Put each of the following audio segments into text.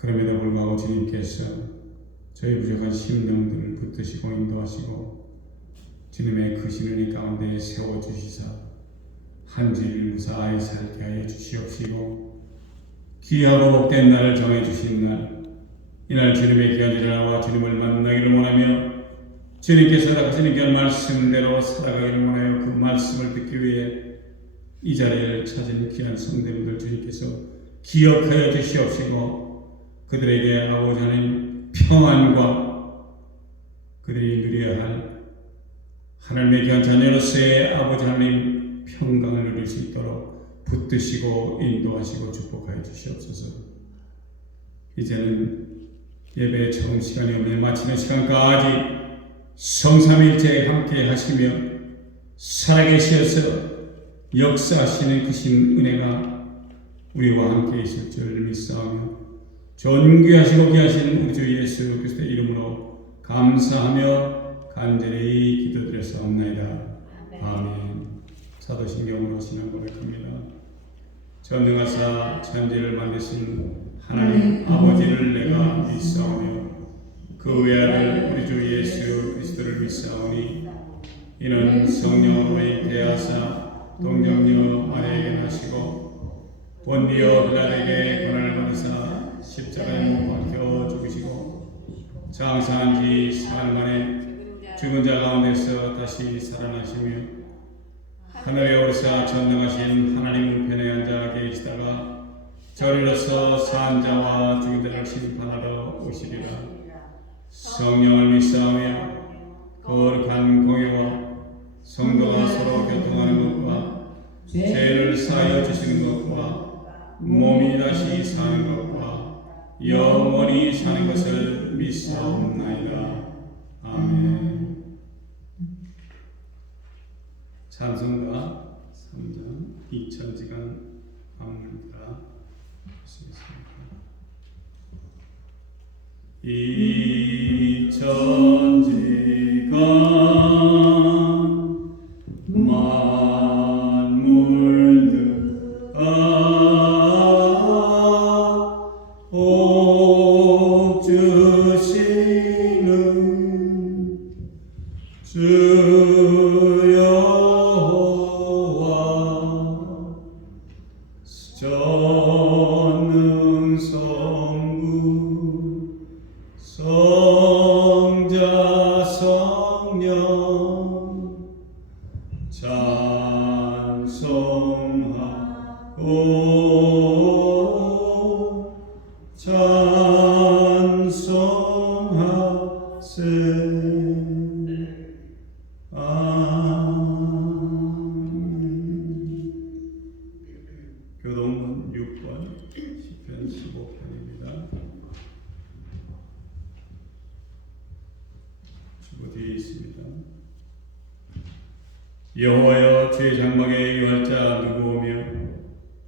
그럼에도 불구하고 주님께서 저희 부족한 심령들을 붙드시고 인도하시고 주님의 크신 은혜 가운데 세워주시사 한 주일 무사히 살게 하여 주시옵시고 귀하고 복된 날을 정해주신 날, 이날 주님의 귀한 일어나와 주님을 만나기를 원하며 주님께서 허락하시는 귀한 말씀대로 살아가기를 원하여 그 말씀을 듣기 위해 이 자리를 찾은 귀한 성도님들 주님께서 기억하여 주시옵시고 그들에게 아버지 하나님 평안과 그들이 누려야 할 하나님의 귀한 자녀로서의 아버지 하나님 평강을 누릴 수 있도록 붙드시고 인도하시고 축복하여 주시옵소서. 이제는 예배 처음 시간이 오늘 마치는 시간까지 성삼일째 함께 하시며 살아계셔서 역사하시는 크신 은혜가 우리와 함께 있을 줄 믿사오며 존귀하시고 귀하신 우리 주 예수 그리스도의 이름으로 감사하며 간절히 기도드렸사옵나이다. 아멘. 사도신경으로 신앙 고백합니다. 전능하사 천지를 만드신 하나님 아버지를 내가 믿사오며 그 외아들 우리 주 예수 그리스도를 믿사오니 이는 성령으로 잉태하사 동정녀 마리아에게 나시고 본디오 빌라도에게 고난을 받으사 십자가에 못 박혀 죽으시고 장사한 지 사흘 만에 죽은 자 가운데서 다시 살아나시며 하늘에 오르사 전능하신 하나님 우편에 앉아 계시다가 저리로서 산 자와 죽은 자를 심판하러 오시리라. 성령을 믿사오며 거룩한 공예와 성도가 서로 교통하는 것과 죄를 사하여 주시는 것과 몸이 다시 사는 것과 영원히 사는 것을 믿사옵나이다. 아멘. 찬송가 3장 2000지간 방문이다. 이천지간 만물들 복 주시는 주 여호와 전능 성부 성자 성령 찬송하고 찬송하세. 아멘. 교동문 6번 시편 15편입니다. 주보 뒤에 있습니다. 여호와여 주의 장막에 유할 자 누구오며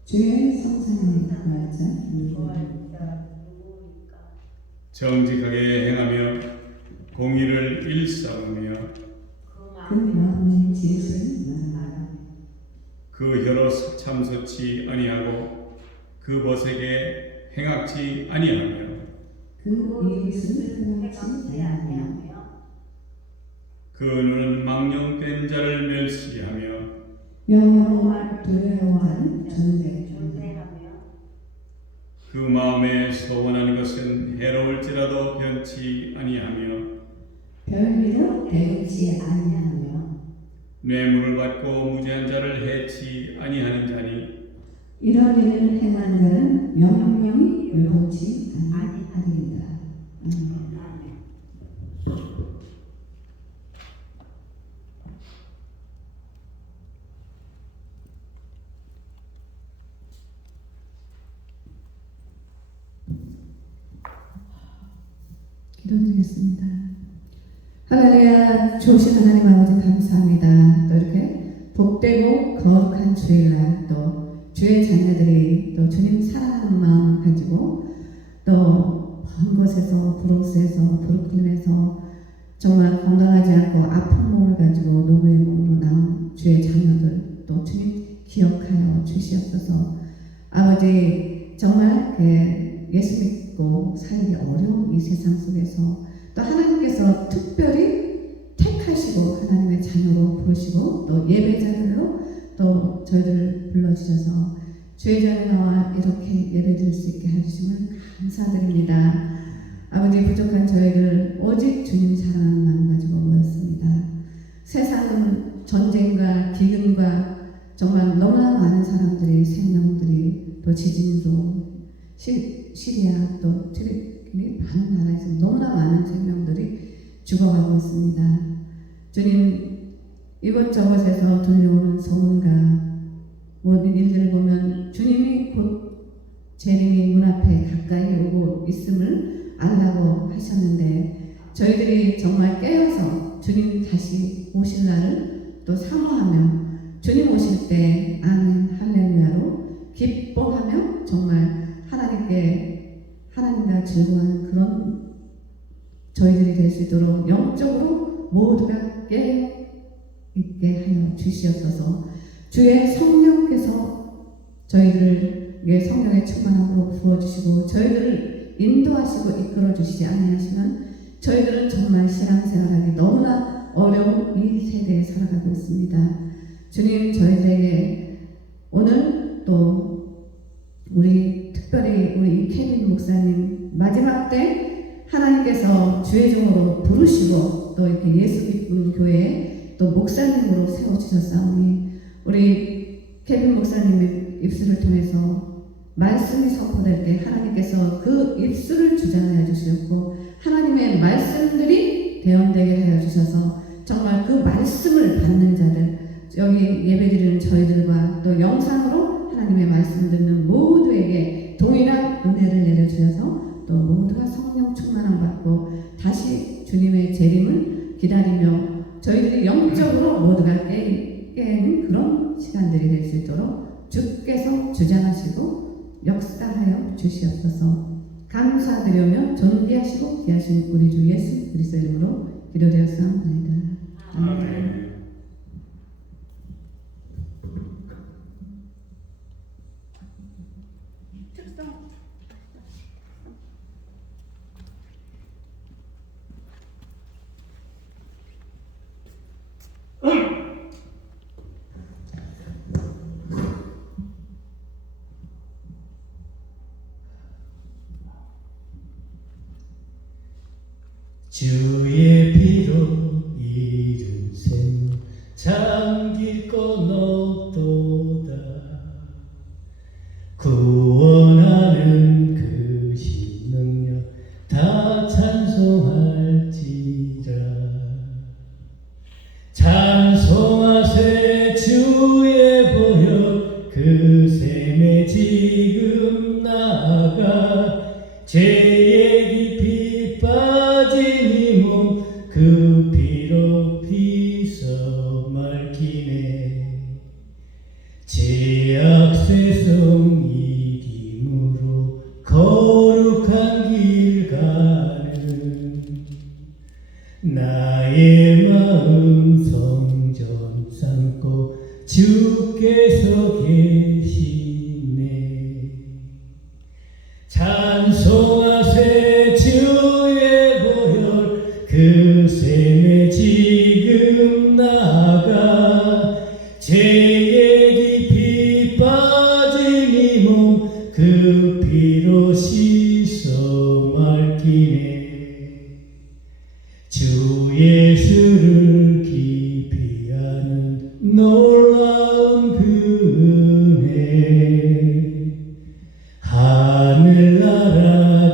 주의 성산에 거할 자 누구오며 정직하게 행하며 공의를 일삼으며 그 마음의 지혜를 말하라. 그 혀로 참소치 아니하고 그 벗에게 행악치 아니하며 그 이웃을 행하지 아니하며 그 눈은 망령된 자를 멸시하며 여호와를 두려워하는 존대하며 그 마음에 소원하는 것은 해로울지라도 변치 아니하며 별미로 대하지 아니하며 뇌물을 받고 무죄한 자를 해치 아니하는 자니 이런 일을 행하는 자는 영영이 의롭지 아니하리이다. 기도드리겠습니다. 할렐루야. 좋으신 하나님 아버지 감사합니다. 또 이렇게 복되고 거룩한 주일날 또 주의 자녀들이 또 주님 사랑하는 마음 가지고 또 먼 곳에서 브룩스에서 브루클린에서 정말 건강하지 않고 아픈 몸을 가지고 노부의 몸으로 나온 주의 자녀들 또 주님 기억하여 주시옵소서. 아버지 정말 예수 믿고 있고 살기 어려운 이 세상 속에서 또 하나님께서 특별히 택하시고 하나님의 자녀로 부르시고 또 예배자들로 또 저희들을 불러주셔서 주의 자리에 나와 이렇게 예배드릴 수 있게 해주심을 감사드립니다. 아버지, 부족한 저희를 오직 주님 사랑하는 마음 가지고 모였습니다. 세상은 전쟁과 기근과 정말 너무나 많은 사람들이 생명들이 또 지진으로 시리아 또 트리키 많은 나라에서 너무나 많은 생명들이 죽어가고 있습니다. 주님, 이곳저곳에서 들려오는 소문과 모든 일들을 보면 주님이 곧 재림이 문 앞에 가까이 오고 있음을 알라고 하셨는데 저희들이 정말 깨어서 주님 다시 오실 날을 또 사모하며 주님 오실 때 아멘 할렐루야로 기뻐하며 정말 하나님과 즐거워하는 그런 저희들이 될 수 있도록 영적으로 모두가 깨어 있게 하여 주시옵소서. 주의 성령께서 저희들에게 성령의 충만함으로 부어주시고 저희들을 인도하시고 이끌어 주시지 아니하시면 저희들은 정말 신앙생활하기 너무나 어려운 이 세대에 살아가고 있습니다. 주님, 저희들에게 오늘 또 특별히 우리 케빈 목사님 마지막 때 하나님께서 주의 종으로 부르시고 또 이렇게 예수 기쁜 교회에 또 목사님으로 세워주셨사오니 우리 케빈 목사님의 입술을 통해서 말씀이 선포될 때 하나님께서 그 입술을 주장하여 주셨고 하나님의 말씀들이 대언되게 하여 주셔서 정말 그 말씀을 받는 자들, 여기 예배드리는 저희들과 또 영상으로 하나님의 말씀 듣는 모두에게 동일한 은혜를 내려주셔서 또 모두가 성령 충만함 받고 다시 주님의 재림을 기다리며 저희들이 영적으로 모두가 깨는 그런 시간들이 될 수 있도록 주께서 주장하시고 역사하여 주시옵소서. 감사드리며 존귀하시고 귀하신 우리 주 예수 그리스도 이름으로 기도되었사옵나이다. 아멘. 주의 피로 이룬 셈 잠길 것 없도다. 구원하는 그 신능력 다 찬송할지라. 찬송하세 주의 보혈 그 셈에 지금 나아가 죄의 깊이 빠진 이 몸 그 피로 빗어 맑히네. 죄악 쇠성 이김으로 거룩한 길 가는 나의 마음 성전 삼고 주께서 계시네. 찬송하세 주의 보혈 그 셈에 지금 나아가 죄의 깊이 빠진 이 몸 그 피로 씻어 맑히네. 주 예수를 깊이 아는 놀라운 그 은혜 하늘나라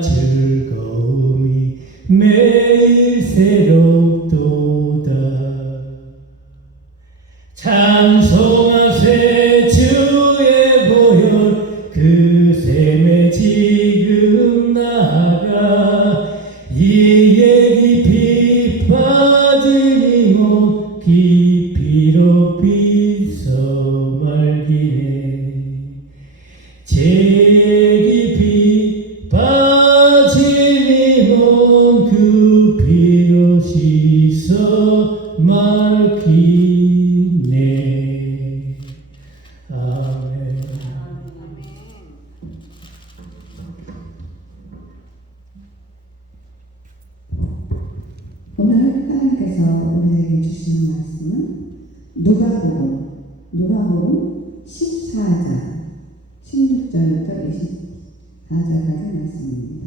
오늘 하나님께서 우리에게 주시는 말씀은 누가복음 14장 16절부터 24절까지 말씀입니다.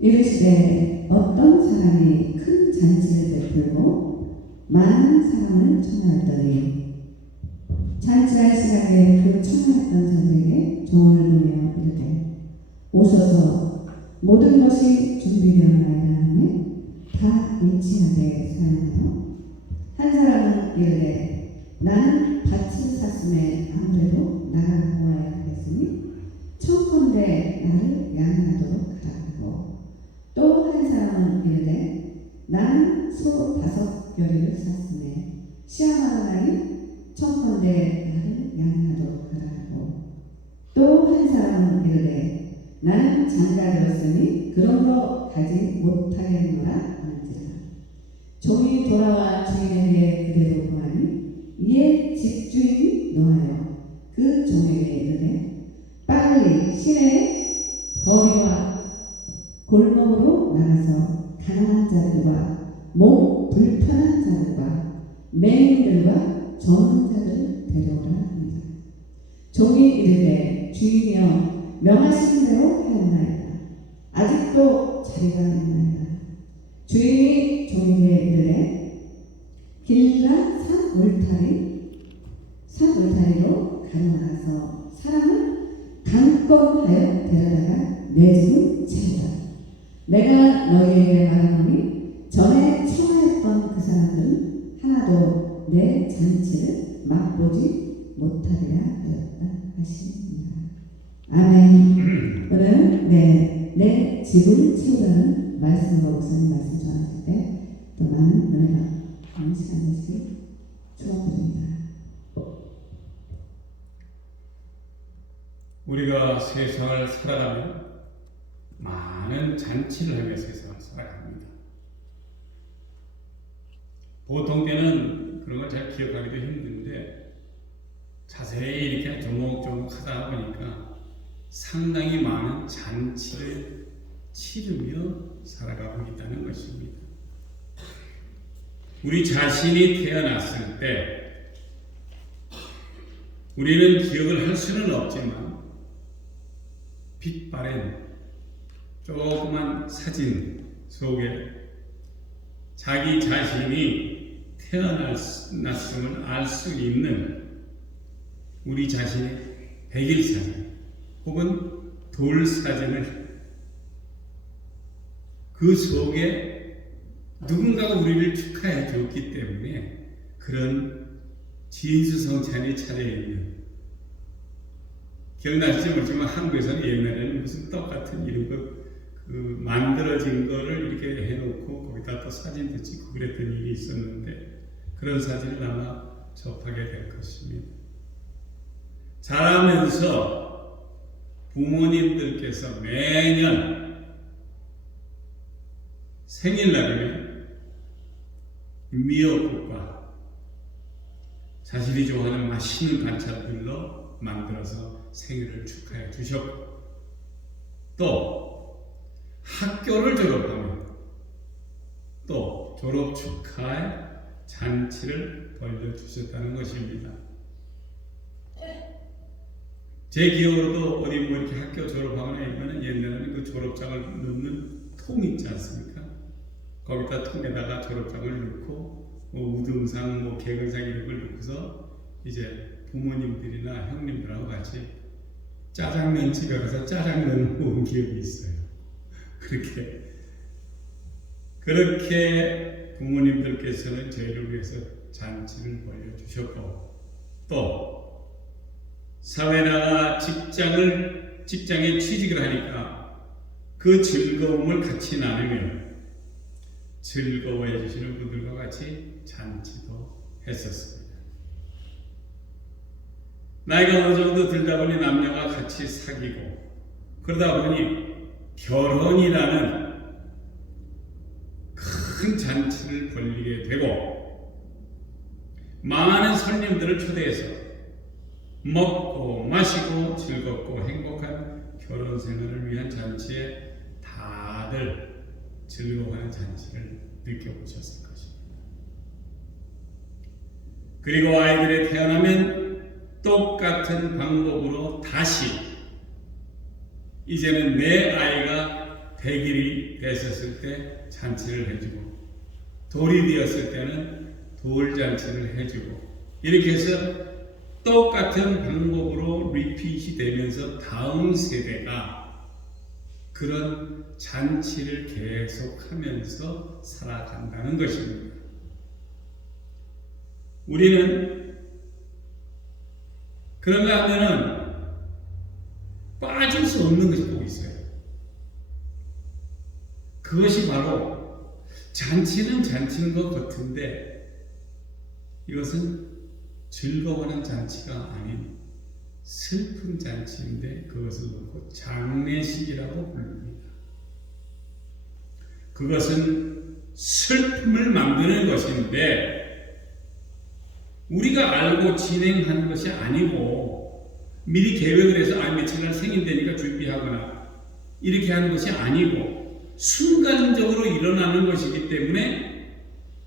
이르시되 어떤 사람이 큰 잔치를 베풀고 많은 사람을 청하였더니 잔치할 시간에 그 청하였던 자들에게 종을 보내어 이르되 오소서 모든 것이 준비되었나이다 하며 다 일치하게 사용하여 한 사람은 이르되 나는 밭을 샀음에 아무래도 나를 보아야 하겠으니 청컨대 나를 양해하도록 하라 하고 또 한 사람은 이르되 나는 소 5겨리를 샀음에 시험하노니 청컨대 나를 양해하도록 하라 하고 또 한 사람은 이르되 나는 장가되었으니 그런 거 가지 못하겠노라 하는지라. 종이 돌아와 주인에게 그대로 보하니 이에 집주인이 노하여 그 종에게 이르되 빨리 시내의 거리와 골목으로 나가서 가난한 자들과 몸 불편한 자들과 맹인들과 젊은 자들을 데려오라 합니다. 종이 이르되 주인이여 명하신 대로 하였나이다. 아직도 자리가 있나이다. 주인이 종에게 이르되 길라 산 울타리로 가져나가서 사람을 강권하여 데려다가 내 집을 채우라. 내가 너희에게 말하노니 전에 청하였던 그 사람들은 하나도 내 잔치를 맛보지 못하리라 하였다 하십니다. 아멘. 오늘 내 집을 채우라는 말씀으로 목사님 말씀 전하실 때 또 많은 은혜가 많은 시간 되시길 축원드립니다. 우리가 세상을 살아가면 많은 잔치를 하며 세상을 살아갑니다. 보통 때는 그런 걸 잘 기억하기도 힘든데 자세히 이렇게 조목조목 하다 보니까 상당히 많은 잔치를 치르며 살아가고 있다는 것입니다. 우리 자신이 태어났을 때 우리는 기억을 할 수는 없지만 빛바랜 조그만 사진 속에 자기 자신이 태어났음을 알 수 있는 우리 자신의 백일 사진 혹은 돌 사진을 그 속에 누군가가 우리를 축하해 줬기 때문에 그런 진수성찬이 차려있는, 기억나시지 모르지만 한국에서는 옛날에는 무슨 떡 같은 이런 그 만들어진 거를 이렇게 해놓고 거기다 또 사진도 찍고 그랬던 일이 있었는데 그런 사진을 아마 접하게 될 것입니다. 자라면서 부모님들께서 매년 생일날이면 미역국과 자신이 좋아하는 맛있는 반찬들로 만들어서 생일을 축하해 주셨고 또 학교를 졸업하면 또 졸업 축하의 잔치를 벌려주셨다는 것입니다. 제 기억으로도 어디 뭐 이렇게 학교 졸업하거나 이거는 옛날에는 그 졸업장을 넣는 통 있지 않습니까? 거기다 통에다가 졸업장을 넣고 뭐 우등상, 뭐 개근상 이런 걸 넣고서 이제 부모님들이나 형님들하고 같이 짜장면 집에 가서 짜장면을 먹은 기억이 있어요. 그렇게 부모님들께서는 저희를 위해서 잔치를 벌려주셨고 또 사회 나가 직장에 취직을 하니까 그 즐거움을 같이 나누며 즐거워해 주시는 분들과 같이 잔치도 했었습니다. 나이가 어느 정도 들다 보니 남녀가 같이 사귀고 그러다 보니 결혼이라는 큰 잔치를 벌이게 되고 많은 손님들을 초대해서 먹고 마시고 즐겁고 행복한 결혼 생활을 위한 잔치에 다들 즐거워하는 잔치를 느껴보셨을 것입니다. 그리고 아이들이 태어나면 똑같은 방법으로 다시 이제는 내 아이가 100일이 됐었을 때 잔치를 해주고 돌이 되었을 때는 돌잔치를 해주고 이렇게 해서 똑같은 방법으로 리핏이 되면서 다음 세대가 그런 잔치를 계속하면서 살아간다는 것입니다. 우리는 그런가 하면은 빠질 수 없는 것이 꼭 있어요. 그것이 바로 잔치는 잔치인 것 같은데 이것은 즐거워하는 잔치가 아닌 슬픈 잔치인데 그것을 놓고 장례식이라고 부릅니다. 그것은 슬픔을 만드는 것인데 우리가 알고 진행하는 것이 아니고 미리 계획을 해서 며칠날 생일되니까 준비하거나 이렇게 하는 것이 아니고 순간적으로 일어나는 것이기 때문에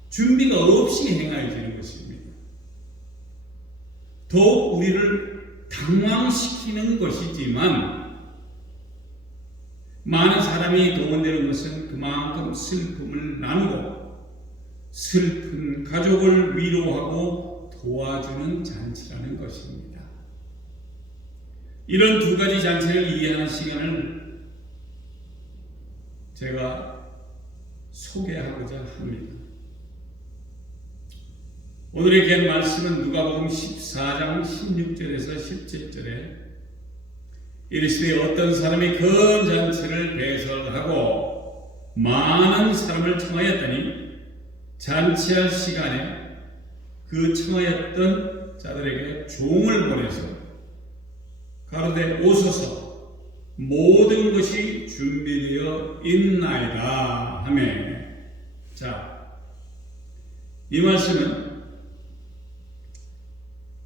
준비가 없이 행해지는 것입니다. 더욱 우리를 당황시키는 것이지만 많은 사람이 동원되는 것은 그만큼 슬픔을 나누고 슬픈 가족을 위로하고 도와주는 잔치라는 것입니다. 이런 두 가지 잔치를 이해하는 시간을 제가 소개하고자 합니다. 오늘의 긴 말씀은 누가복음 14장 16절에서 17절에 이르시되 어떤 사람이 큰 잔치를 배설하고 많은 사람을 청하였더니 잔치할 시간에 그 청하였던 자들에게 종을 보내서 가로되 오소서 모든 것이 준비되어 있나이다 하며 자, 이 말씀은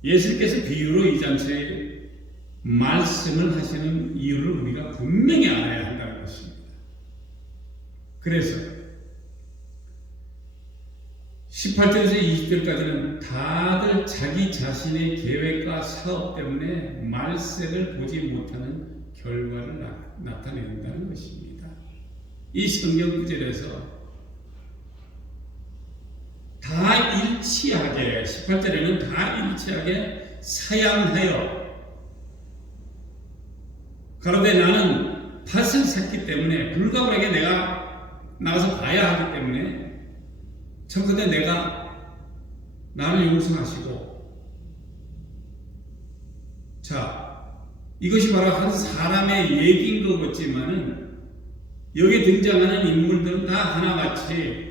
예수께서 비유로 이 잔치에 말씀을 하시는 이유를 우리가 분명히 알아야 한다는 것입니다. 그래서 18절에서 20절까지는 다들 자기 자신의 계획과 사업 때문에 말세를 보지 못하는 결과를 나타낸다는 것입니다. 이 성경 구절에서 다 일치하게 18절에는 다 일치하게 사양하여 가로되 나는 밭을 샀기 때문에 불가분하게 내가 나가서 봐야 하기 때문에 청컨대 내가 나를 용서하시고 자 이것이 바로 한 사람의 얘기인 것 같지만은 여기 등장하는 인물들은 다 하나같이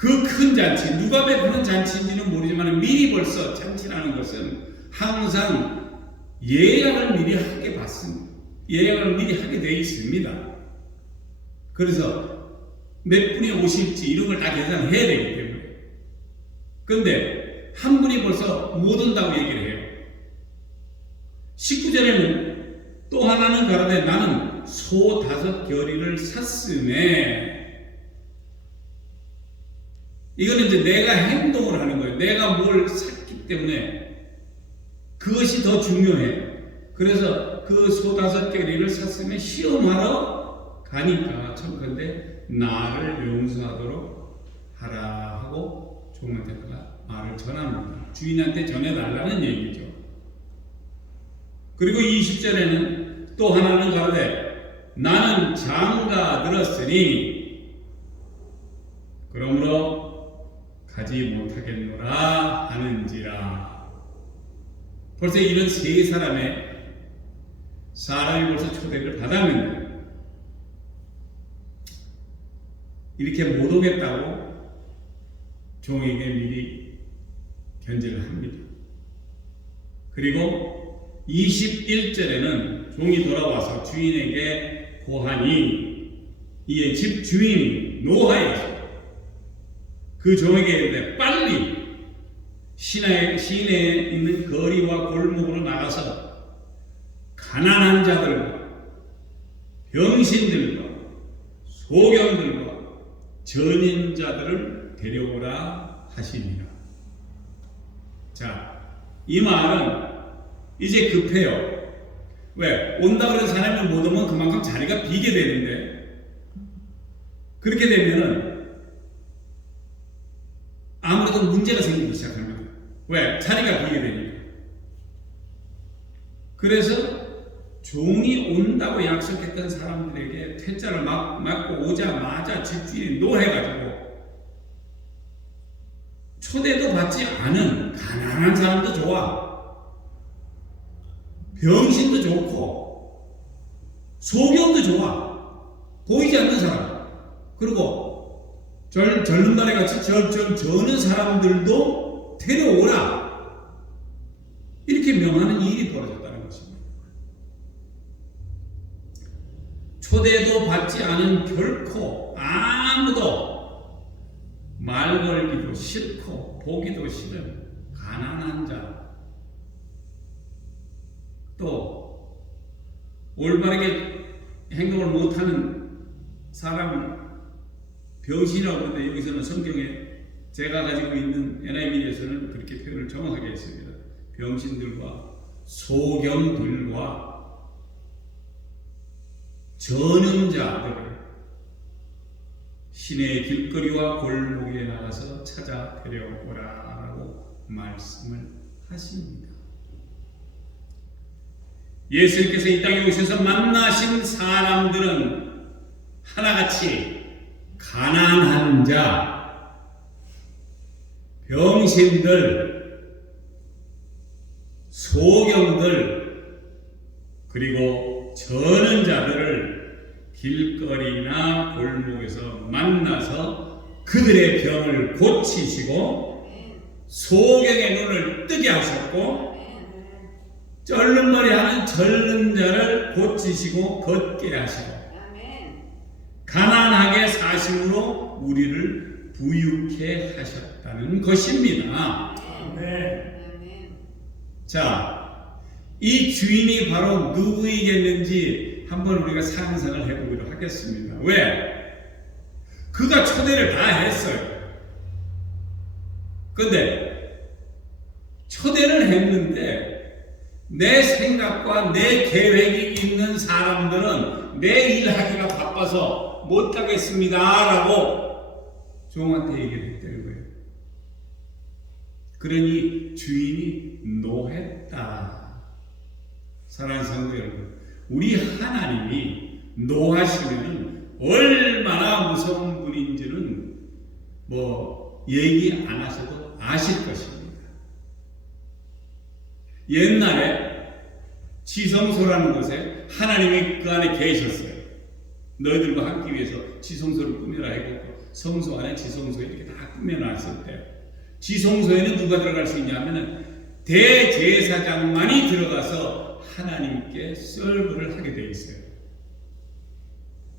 그 큰 잔치, 누가 베푸는 잔치인지는 모르지만 미리 벌써 잔치라는 것은 항상 예약을 미리 하게 받습니다. 예약을 미리 하게 되어 있습니다. 그래서 몇 분이 오실지 이런 걸 다 계산해야 되기 때문에 그런데 한 분이 벌써 못 온다고 얘기를 해요. 19절에는 또 하나는 가로되 나는 소 5겨리를 샀으매 이거는 이제 내가 행동을 하는 거예요. 내가 뭘 샀기 때문에 그것이 더 중요해요. 그래서 그 소 5겨리를 샀으면 시험하러 가니까 청컨대 나를 용서하도록 하라 하고 종한테 말을 전합니다. 주인한테 전해달라는 얘기죠. 그리고 20절에는 또 하나는 가로되 나는 장가 들었으니 그러므로 가지 못하겠노라 하는지라. 벌써 이런 세 사람이 벌써 초대를 받았는데 이렇게 못 오겠다고 종에게 미리 견제를 합니다. 그리고 21절에는 종이 돌아와서 주인에게 고하니 이에 집 주인이 노하여서 그 종에게 이르되 빨리 시내에 있는 거리와 골목으로 나가서 가난한 자들과 병신들과 소경들과 전인자들을 데려오라 하시니라. 자, 이 말은 이제 급해요. 왜? 온다 그런 사람을 못 오면 그만큼 자리가 비게 되는데, 그렇게 되면은 아무래도 문제가 생기기 시작합니다. 왜? 자리가 비게 되니까. 그래서 종이 온다고 약속했던 사람들에게 퇴짜를 맞고 오자마자 집주인이 노해가지고 초대도 받지 않은 가난한 사람도 좋아, 병신도 좋고 소경도 좋아, 보이지 않는 사람, 그리고 절름발에 같이 저는 사람들도 데려오라, 이렇게 명하는 일이 벌어졌다는 것입니다. 초대도 받지 않은 결코 아무도 말 걸기도 싫고 보기도 싫은 가난한 자, 또 올바르게 행동을 못하는 사람, 병신이라고 하는데 여기서는 성경에 제가 가지고 있는 NIV에서는 그렇게 표현을 정확하게 했습니다. 병신들과 소경들과 전음자들을 시내의 길거리와 골목에 나가서 찾아 데려오라 라고 말씀을 하십니다. 예수님께서 이 땅에 오셔서 만나신 사람들은 하나같이 가난한 자, 병신들, 소경들, 그리고 저는 자들을 길거리나 골목에서 만나서 그들의 병을 고치시고 소경의 눈을 뜨게 하셨고 쩔름머리 하는 절른 자를 고치시고 걷게 하시고 가난하게 사심으로 우리를 부유케 하셨다는 것입니다. 자, 이 주인이 바로 누구이겠는지 한번 우리가 상상을 해보기로 하겠습니다. 왜? 그가 초대를 다 했어요. 근데 초대를 했는데 내 생각과 내 계획이 있는 사람들은 내 일하기가 바빠서 못하겠습니다 라고 종한테 얘기를 했다는 거예요. 그러니 주인이 노했다. 사랑하는 성도 여러분, 우리 하나님이 노하시면 얼마나 무서운 분인지는 얘기 안 하셔도 아실 것입니다. 옛날에 지성소라는 곳에 하나님이 그 안에 계셨어요. 너희들과 함께 위해서 지성소를 꾸며라 했고, 성소 안에 지성소에 이렇게 다 꾸며놨을 때 지성소에는 누가 들어갈 수 있냐면은 대제사장만이 들어가서 하나님께 서브를 하게 되어 있어요.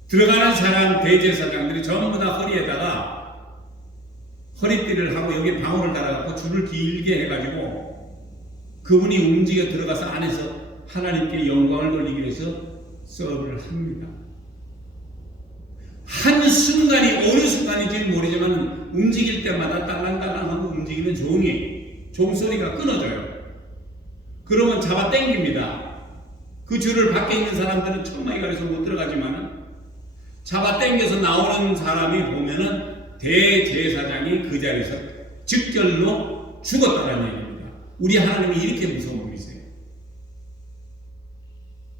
들어가는 사람 대제사장들이 전부 다 허리에다가 허리띠를 하고 여기 방울을 달아갖고 줄을 길게 해가지고 그분이 움직여 들어가서 안에서 하나님께 영광을 돌리기 위해서 서브를 합니다. 한 순간이 어느 순간인지는 모르지만 움직일 때마다 딸랑딸랑하고 움직이는 종소리가 끊어져요. 그러면 잡아 당깁니다. 그 줄을 밖에 있는 사람들은 천막이 가려서 못 들어가지만 잡아 당겨서 나오는 사람이 보면은 대제사장이 그 자리에서 즉결로 죽었다는 얘기입니다. 우리 하나님이 이렇게 무서운 분이세요.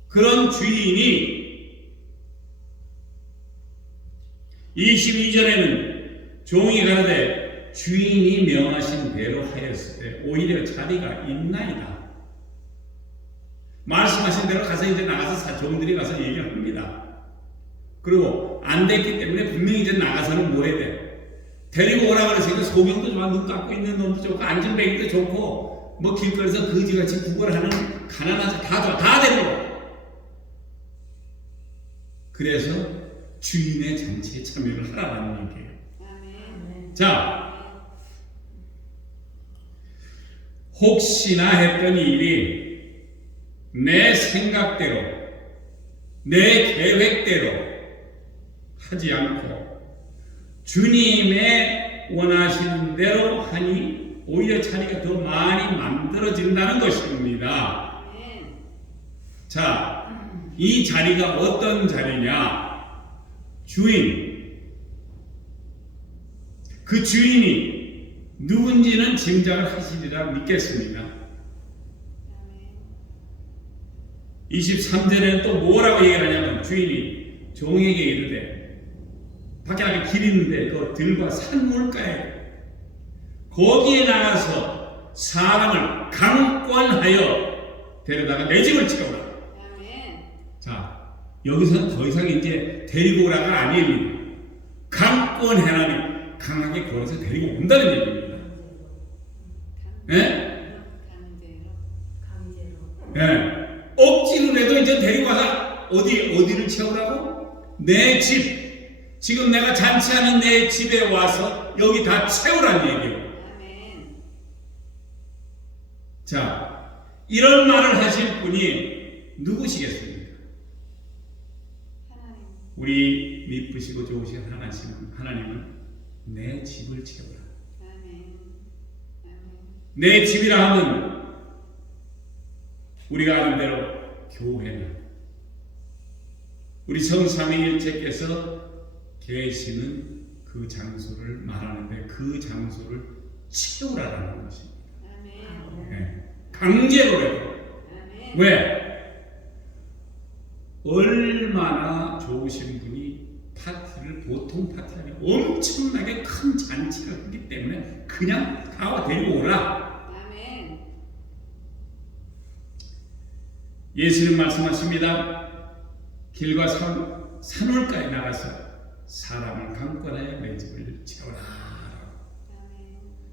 그런 주인이 22절에는 종이 가라되 주인이 명하신 대로 하였을 때 오히려 자리가 있나이다. 말씀하신 대로 가서 이제 나가서 종들이 가서 얘기를 합니다. 그리고 안 됐기 때문에 분명히 이제 나가서는 뭐 해야 돼? 데리고 오라 그러니까 소경도 좋아, 눈 감고 있는 놈도 좋고 앉은 배기도 좋고 뭐 길거리에서 거지같이 구걸하는 가난한 자 다 좋아, 다 데리고. 그래서 주인의 잔치에 참여를 하라는 얘기예요. 자, 혹시나 했던 일이 내 생각대로 내 계획대로 하지 않고 주님의 원하시는 대로 하니 오히려 자리가 더 많이 만들어진다는 것입니다. 자, 이 자리가 어떤 자리냐? 주인, 그 주인이 누군지는 짐작을 하시리라 믿겠습니다. 23절에는 또 뭐라고 얘기를 하냐면 주인이 종에게 이르되 밖에 나가 길 있는데 그 들과 산물가에 거기에 나가서 사람을 강권하여 데려다가 내 집을 채우라. 자, 여기서는 더 이상 이제 데리고 오라가 아니에요. 강권해라니 강하게 걸어서 데리고 온다는 얘기입니다. 예? 예. 억지로라도 이제 데리고 와서 어디를 채우라고? 내 집. 지금 내가 잔치하는 내 집에 와서 여기 다 채우라는 얘기예요. 자, 이런 말을 하실 분이 누구시겠습니까? 우리 미쁘시고 좋으신 하나님은 내 집을 채우라. 내 집이라 하면 우리가 아는 대로 교회는 우리 성삼위일체께서 계시는 그 장소를 말하는데 그 장소를 채우라는 것입니다. 네. 강제로라도. 왜? 얼마나 좋으신 분이 파티를 보통 파티가 아니라 엄청나게 큰 잔치를 하기 때문에 그냥 다 데리고 오라. 예수님 말씀하십니다. 길과 산울가에 나가서 사람을 강권하여 내 집을 채우라.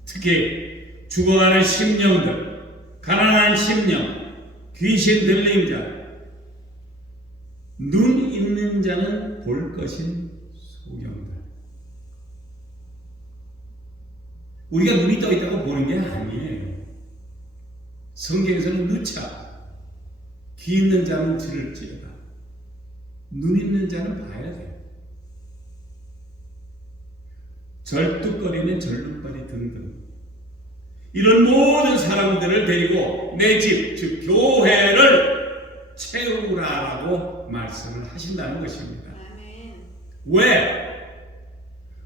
특히 죽어가는 심령들, 가난한 심령, 귀신 들린 자, 눈 있는 자는 볼 것인 소경들. 우리가 눈이 떠 있다고 보는 게 아니에요. 성경에서는 누차 귀 있는 자는 들을지어다. 눈 있는 자는 봐야 돼요. 절뚝거리는 절뚝거리 등등. 이런 모든 사람들을 데리고 내 집, 즉 교회를 채우라라고 말씀을 하신다는 것입니다. 왜?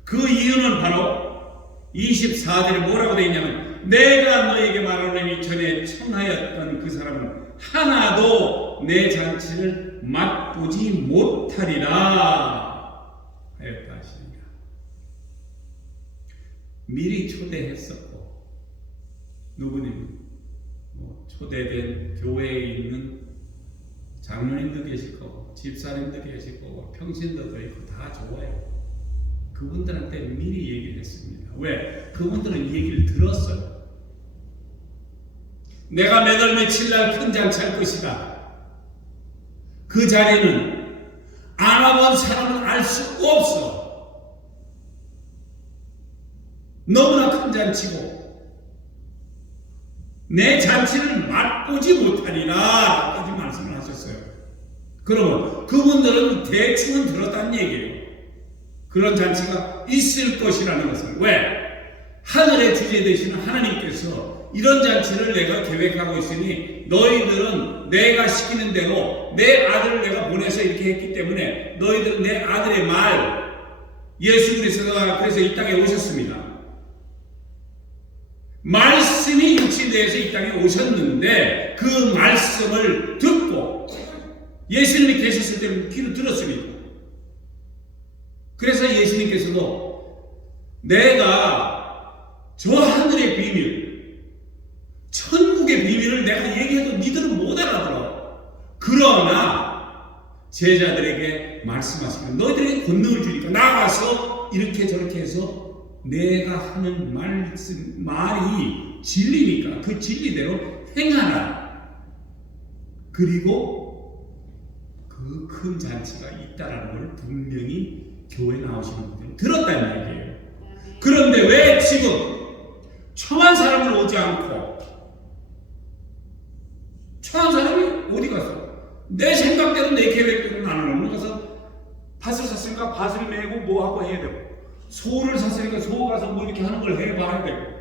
그 이유는 바로 24절에 뭐라고 되어 있냐면 내가 너에게 말하노니 전에 청하였던 그 사람은 하나도 내 잔치를 맛보지 못하리라 하였다 하십니다. 미리 초대했었고 누구님 초대된 교회에 있는 장로님도 계실 거고 집사님도 계실 거고 평신도도 있고 다 좋아요. 그분들한테 미리 얘기를 했습니다. 왜? 그분들은 이 얘기를 들었어요. 내가 몇 월 며칠 날 큰 잔치 할 것이다. 그 자리는 안 와본 사람은 알 수 없어. 너무나 큰 잔치고 내 잔치를 맛보지 못하리라 라고 말씀을 하셨어요. 그러면 그분들은 대충은 들었다는 얘기예요. 그런 잔치가 있을 것이라는 것은 왜? 하늘의 주제 되시는 하나님께서 이런 잔치를 내가 계획하고 있으니 너희들은 내가 시키는 대로 내 아들을 내가 보내서 이렇게 했기 때문에 너희들은 내 아들의 말, 예수 그리스도가 그래서 이 땅에 오셨습니다. 말씀이 육신되어서 이 땅에 오셨는데 그 말씀을 듣고 예수님이 계셨을 때는 귀로 들었습니다. 그래서 예수님께서도 내가 저 하늘의 비밀, 천국의 비밀을 내가 얘기해도 니들은 못 알아들어. 그러나 제자들에게 말씀하시면 너희들에게 권능을 주니까 나가서 이렇게 저렇게 해서 내가 하는 말이 진리니까 그 진리대로 행하라. 그리고 그 큰 잔치가 있다라는 걸 분명히 교회 나오시는 분들은 들었다는 얘기예요. 그런데 왜 지금 청한 사람은 오지 않고 청한 사람이 어디 갔어? 내 생각대로 내 계획대로 나는 오는 가서 밭을 샀으니까 밭을 메고 뭐 하고 해야 되고, 소를 샀으니까 소 가서 뭐 이렇게 하는 걸 해봐야 되고.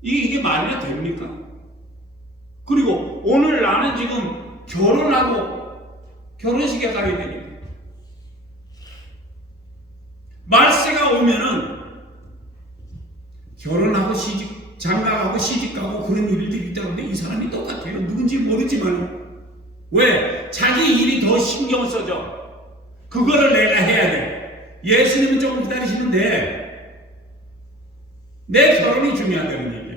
이게 말이 됩니까? 그리고 오늘 나는 지금 결혼하고 결혼식에 가야 되니까 말세가 오면은 결혼하고 시집 장가가고 시집가고 그런 일들이 있다는데 이 사람이 똑같아요. 누군지 모르지만 왜? 자기 일이 더 신경 써져. 그거를 내가 해야 돼. 예수님은 조금 기다리시면 돼. 내 결혼이 중요하다는 얘기예요.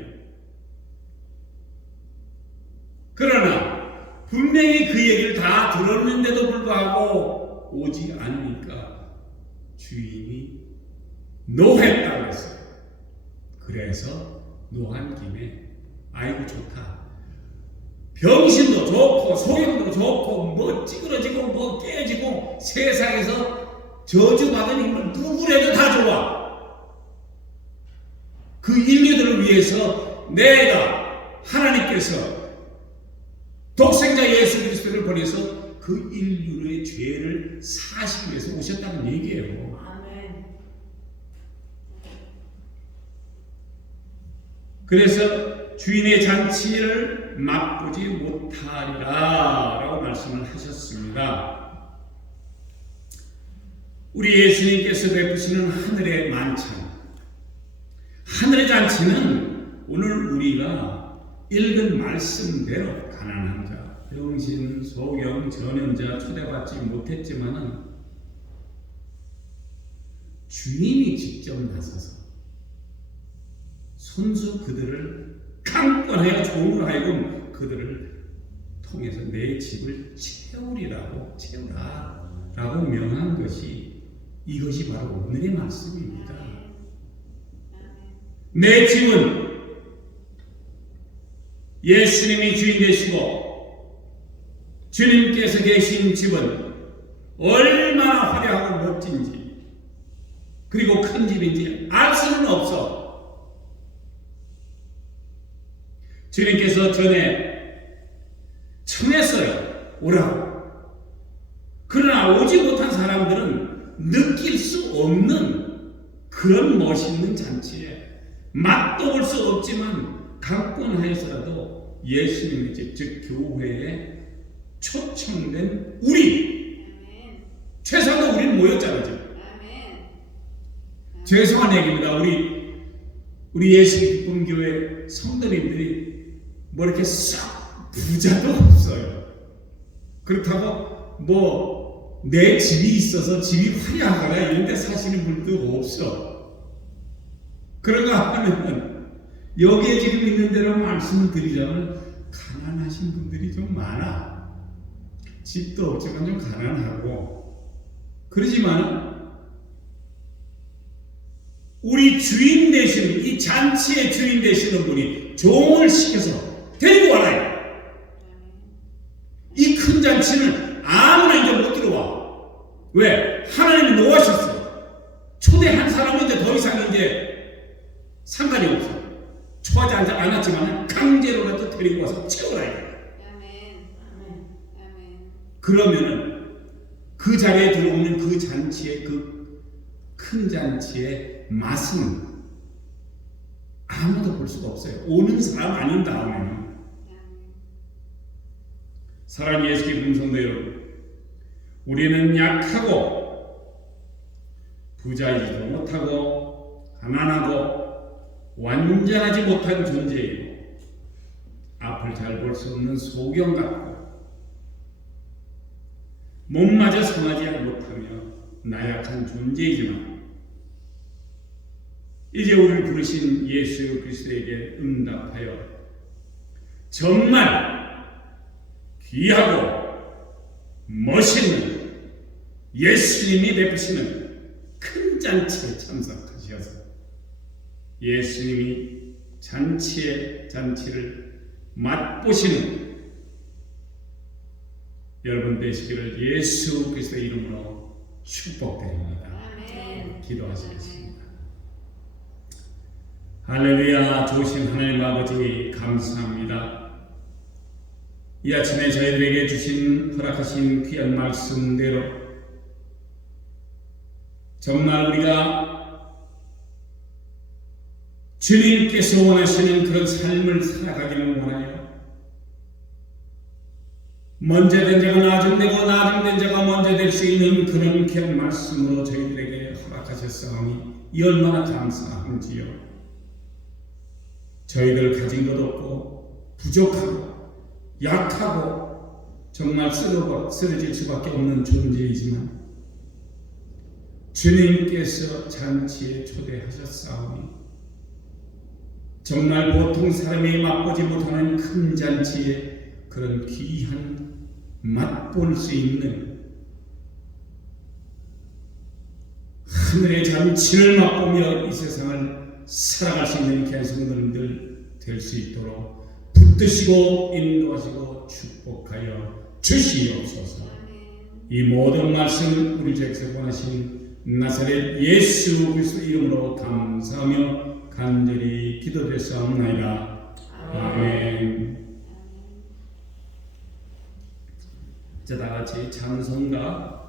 그러나 분명히 그 얘기를 다 들었는데도 불구하고 오지 않으니까 주인이 노했다고 했어요. 그래서 노한 김에 아이고 좋다. 병신도 좋고 소형도 좋고 뭐 찌그러지고 뭐 깨지고 세상에서 저주받은 인물 누구라도 다 좋아. 그 인류들을 위해서 내가 하나님께서 독생자 예수 그리스도를 보내서 그 인류의 죄를 사시기 위해서 오셨다는 얘기예요. 그래서 주인의 잔치를 맛보지 못하리라 라고 말씀을 하셨습니다. 우리 예수님께서 베푸시는 하늘의 만찬, 하늘의 잔치는 오늘 우리가 읽은 말씀대로 가난한 자, 병신, 소경, 전염자 초대받지 못했지만은 주님이 직접 나서서 손수 그들을 강권하여 종으로 하여금 그들을 통해서 내 집을 채우라 라고 명한 것이 이것이 바로 오늘의 말씀입니다. 내 집은 예수님이 주인 되시고 주님께서 계신 집은 얼마나 화려하고 멋진지 그리고 큰 집인지 알 수는 없어. 주님께서 전에 청했어요. 오라고. 그러나 오지 못한 사람들은 느낄 수 없는 그런 멋있는 잔치에 맛도 볼 수 없지만 강권하여서라도 예수님의 집, 즉 교회에 초청된 우리 최소한 우리는 모였잖아요. 지금. 죄송한 얘기입니다. 우리 예수 기쁨 교회 성도님들이 뭐 이렇게 싹 부자도 없어요. 그렇다고 뭐 내 집이 있어서 집이 화려하거나 이런 데 사시는 분도 없어. 그런가 하면 여기에 지금 있는 대로 말씀을 드리자면 가난하신 분들이 좀 많아. 집도 없지만 좀 가난하고. 그러지만 우리 주인 되시는, 이 잔치의 주인 되시는 분이 종을 시켜서 데리고 와라. 이 큰 잔치는 아무나 이제 못 들어와. 왜? 하나님이 노하셨어. 초대한 사람은 이제 더 이상 이제 상관이 없어. 초하지 않았지만 강제로라도 데리고 와서 채워라. 그러면은 그 자리에 들어오는 그 잔치의 그 큰 잔치의 맛은 아무도 볼 수가 없어요. 오는 사람 아닌 다음에는. 사랑하는 예수 기쁨 성도 여러분, 우리는 약하고 부자이지도 못하고 가난하고 완전하지 못한 존재이고 앞을 잘 볼 수 없는 소경 같고 몸마저 성하지 못하며 나약한 존재이지만 이제 우리를 부르신 예수 그리스도에게 응답하여 정말 귀하고 멋있는 예수님이 베푸시는 큰 잔치에 참석하셔서 예수님이 잔치를 맛보시는 여러분 되시기를 예수 그리스도의 이름으로 축복드립니다. 기도하시겠습니다. 할렐루야. 좋으신 하나님 아버지 감사합니다. 이 아침에 저희들에게 주신 허락하신 귀한 말씀대로 정말 우리가 주님께서 원하시는 그런 삶을 살아가기를 원하여 먼저 된 자가 나중되고 나중된 자가 먼저 될 수 있는 그런 귀한 말씀으로 저희들에게 허락하셨사오니 이 얼마나 감사한지요. 저희들 가진 것 없고 부족하고 약하고 정말 쓰러질 수밖에 없는 존재이지만 주님께서 잔치에 초대하셨사오니 정말 보통 사람이 맛보지 못하는 큰 잔치에 그런 귀한 맛볼 수 있는 하늘의 잔치를 맛보며 이 세상을 살아갈 수 있는 귀한 성도님들 될 수 있도록 붙드시고 인도하시고 축복하여 주시옵소서. 이 모든 말씀 우리 주에서 원하신 나사렛 예수 그리스도 이름으로 감사하며 간절히 기도드렸사옵나이다. 아멘. 자, 다 같이 찬송가